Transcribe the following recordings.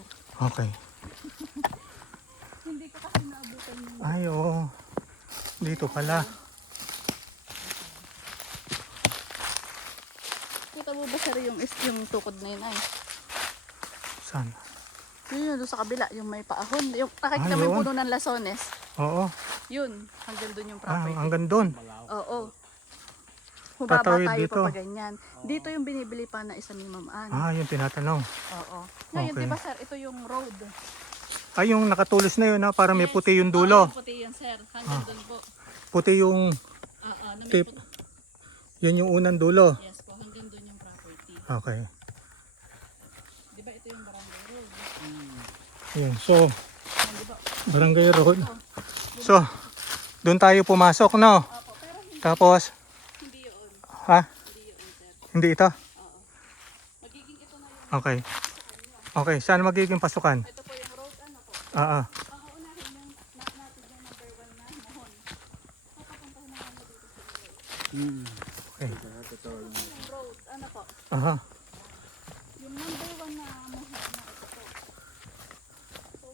sir. Okay. Hindi ko kasi naabutan yung... Ay, oo. Dito pala. Kita mo ba sir yung tukod na yun ay? Saan? Yun doon sa kabila, yung may paahon. Yung nakikita mo yun. yung puno ng lasones. Oo. Yun, hanggang doon yung Ah, property. hanggang doon. Oo. Humaba Tatawid tayo dito. pa ganyan. Dito yung binibili pa na isa ni Ma'am Ann. Ah, yung tinatanong. Oo. Ngayon, Okay. di ba sir, ito yung road. Ay, yung nakatulis na yun ha, para may puti yung dulo. Oo, puti yan sir. Hanggang doon po. Puti yung Oo, na may tip. Yun yung unang dulo. Yes po, hanggang doon yung property. Okay. Di ba ito yung barangay road? Yun. So, Yan, di ba? Barangay Road. So, doon tayo pumasok, no? Opo, pero Tapos, hindi yun. ha? Hindi yun sir. Hindi ito? Oo. Magiging ito na yung Okay. Okay, saan magiging pasukan? ito po yung road ano po. Ah, ah. Ang uunahin yung natin yung number 1 na mohon. Papapuntahin naman mo dito sa road. Okay. Yung road, ano po? Aha. Yung number 1 na mohon na ito po. So,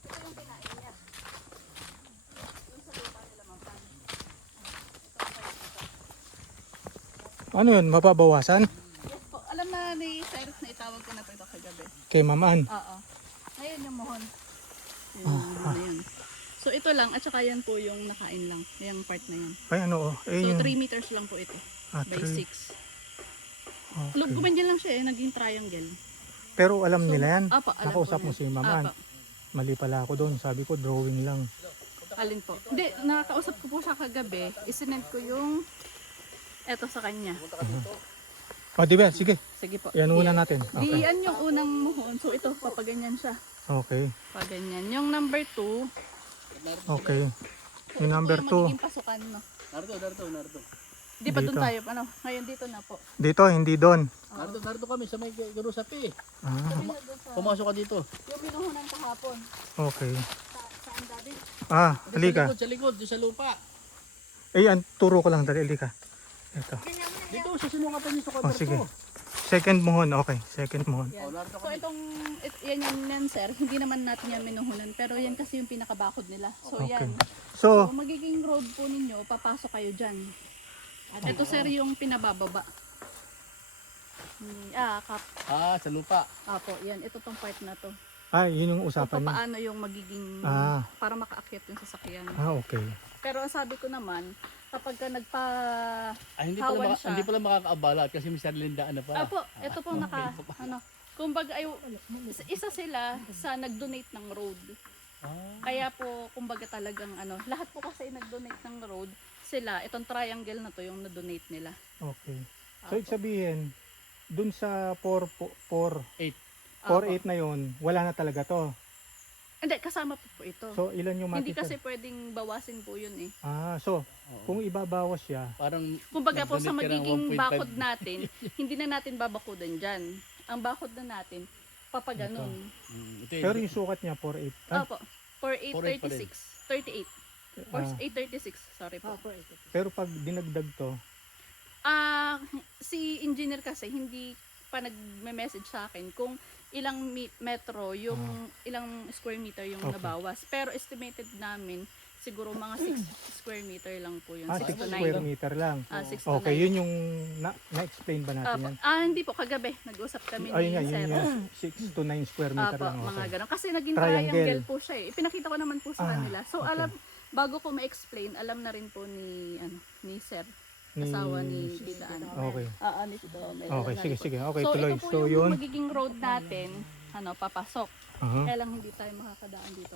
ito yung kinain niya. Yung sa lupa nila mapan. Ano yun? Mababawasan? Yes po. Alam na ni Sir na itawag ko na po ito kagabi. Kay Maman. Oo. Ngayon yung mohon. Yun. So ito lang at saka yan po yung nakain lang. Yung part na yan. Ay, ano? Eh, So yung... 3 meters lang po ito. Ah, By 3. 6. Okay. Gumanyan lang siya naging triangle. Pero alam So, nila yan. Apa, alam Nakausap po mo na. si Maman. Apa. Mali pala ako doon. Sabi ko, drawing lang. Alin po? Hindi, nakakausap ko po siya kagabi. Isinend ko yung eto sa kanya. O, di ba? Sige. Sige po. Yan muna natin. Di Okay. yan yung unang muhon. So ito, papaganyan siya. Okay. Paganyan. Yung number 2, Okay. so Yung number ito po 2. yung magiging pasukan, no? Nardo. Di ba doon Dito. tayo? Ano? Ngayon dito na po. Dito, hindi doon. Nardo kami sa may garusapi. Ah, Sabi na doon sa... Pumasok ka dito. Yung minuhunan kahapon. okay. Saan dati? Ah, halika. Sa likod, di sa lupa. Eh, turo ko lang dali. Halika. Ito. Dito, sa sinungatan niyo sa Oh, kwarto. sige. Second mohon. Okay. Second mohon. Yan. Oh, narito So itong, yan sir, hindi naman natin yan minuhunan. Pero yan kasi yung pinakabakod nila. So Okay. yan. So So, magiging road po ninyo, papasok kayo dyan. At ito sir yung pinabababa. Sa lupa. Apo, yan. Ito tong part na to. yun yung So usapan niya. paano yung magiging, Ah. para makaakyat yung sasakyan. Okay. Pero ang sabi ko naman, kapag ka nagpa... Hindi Hawan siya. hindi pala makakaabala kasi may sarlindaan na pala. Apo, ito po naka, kumbaga ay, isa sila sa nag-donate ng road. Kaya po, kumbaga talagang lahat po kasi nag-donate ng road, sila, itong triangle na to yung na-donate nila. Okay. So, ibig sabihin, dun sa 4-8 Apo. na yun, wala na talaga to. Hindi, kasama po ito. So, ilan yung Hindi matitira? kasi pwedeng bawasin po yun eh. So, kung ibabawas siya, Parang Kumbaga po sa nag-donate ka ng magiging 1.5. bakod natin, hindi na natin babakudan dyan. Ang bakod na natin, papaganon. Ito yun. pero yung sukat niya 4-8. Opo, for 836, 38. For Ah. 836, sorry po. Pero pag dinagdag to, Si engineer kasi hindi pa nagme-message sa akin kung ilang metro yung ilang square meter yung Okay. nabawas. Pero estimated namin siguro mga 6 square meter lang po yun. 6 6 to 9. square meter lang. 6 to Okay, 9. yun yung na-explain ba natin yan? Hindi po kagabi nag-usap kami Ayun ni nga, Sir. yun yung 6 to 9 square meter Apo, lang. mga Okay. ganun. Kasi naging Triangle. triangle po siya eh. Ipinakita ko naman po sa kanila. So okay. alam, bago ko ma-explain, alam na rin po ni Sir. Ni- Asawa ni Tita Ana. Okay. Ni Tita Omel. Okay, Alam sige, na rin po. sige. Okay, So tuloy. ito po So, yung yun. magiging road natin, papasok. Aha. Kaya lang hindi tayo makakadaan dito